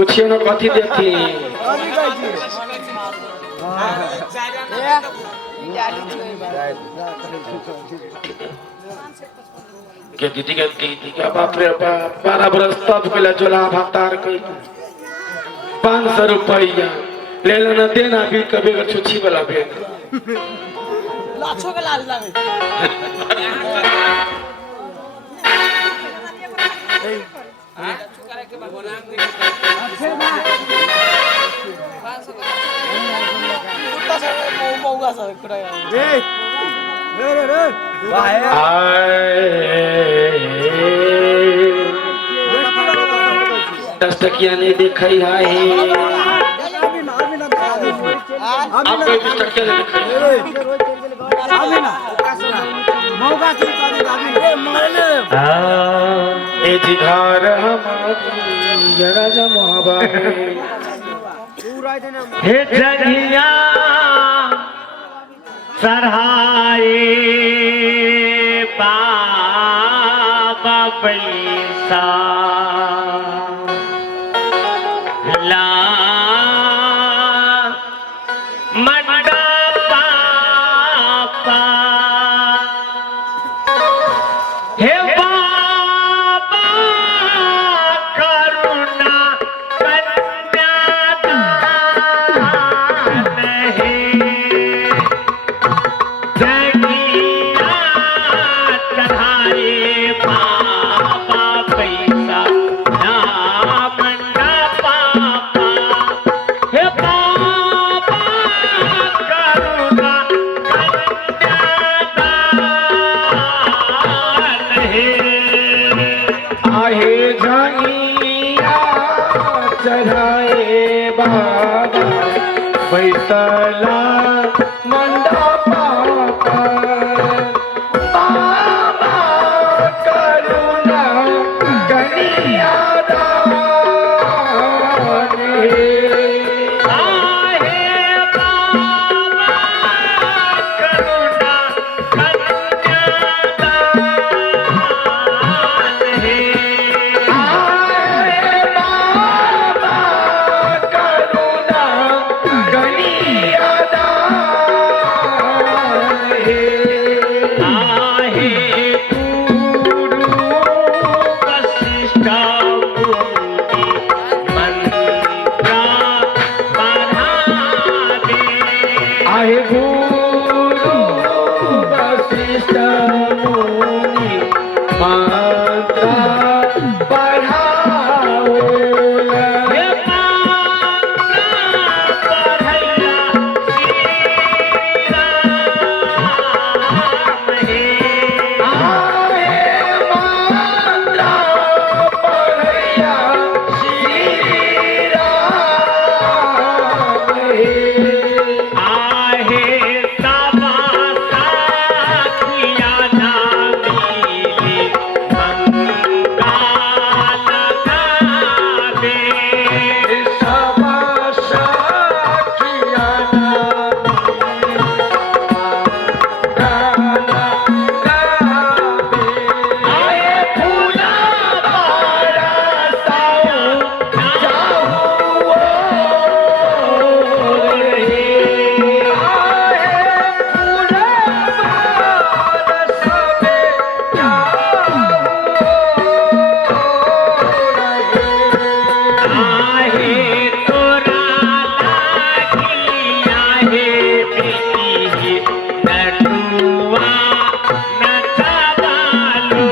पूछिए ना कथी देती के दीदी का बाप रे बाप 12 बरस तब केला जोला भातार कई 500 रुपया ले लेना देना भी कभी अगर छुच्छी वाला भी लाछो के लाज लागे दस टकिया नहीं दिखाई है घर हे जगिया चढ़ाए बाबा पैसा ला मंडपा हे बाबा करुणा कन्यादान हे जगिया चढ़ाए बाबा पैसा ना मंडपा हे बाबा करुणा कन्यादान हे आहे जानिया चढ़ाए बाबा बैसला मंडपा बाबा करुणा कनिया दान हे आहे बाबा करुणा कन्यादान हे आहे बाबा करुणा कनिया दान हे आहे गुरु वशिष्ठ मुनि मंत्रा पढ़ावे आहे गुरु वशिष्ठ मुनि मंत्र पढ़ाओ हे मंत्र पढ़ैया श्री राम हे आहे मंत्र पढ़ैया श्री राम हे आहे सबा साथिया ना मिले मंगाल गावे सबा साखिया गाना गावे आए फूला बरसाओ जाहू रे आए फूला बरसावे आहे तोरा लागिया हे बेटी नटुआ नचवालो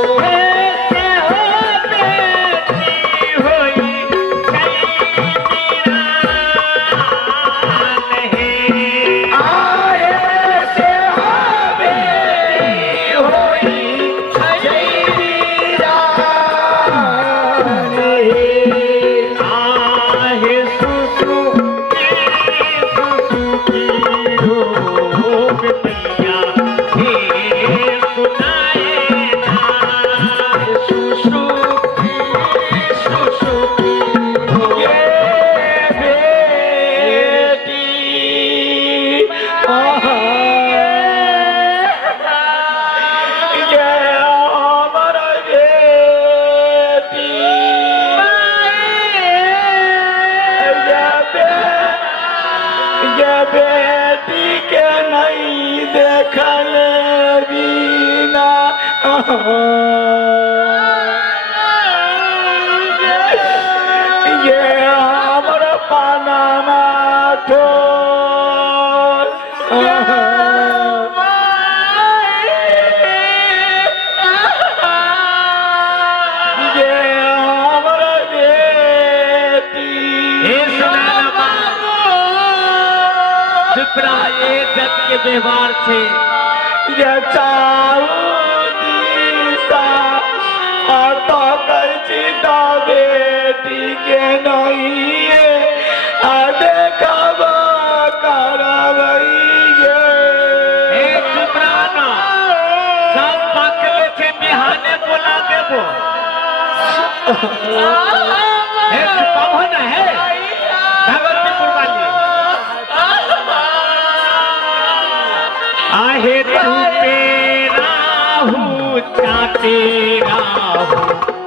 हे हो बेटी होई कई बिरान हे ये हमर पानामा ठोस ये हमर बेटी हे सुनैना चुप रहा, ये जग के व्यवहार छे। ये चाउदी सा आता कैची दा बेटी के नहीं है आदे खबा करवैये हे चुप रहा ना, सब पाकले छे, बिहाने बोला देबो। हे छुपाओ ना, है भगवतीपुर वाली। आहे तू तेरा हूँ चाटे राहू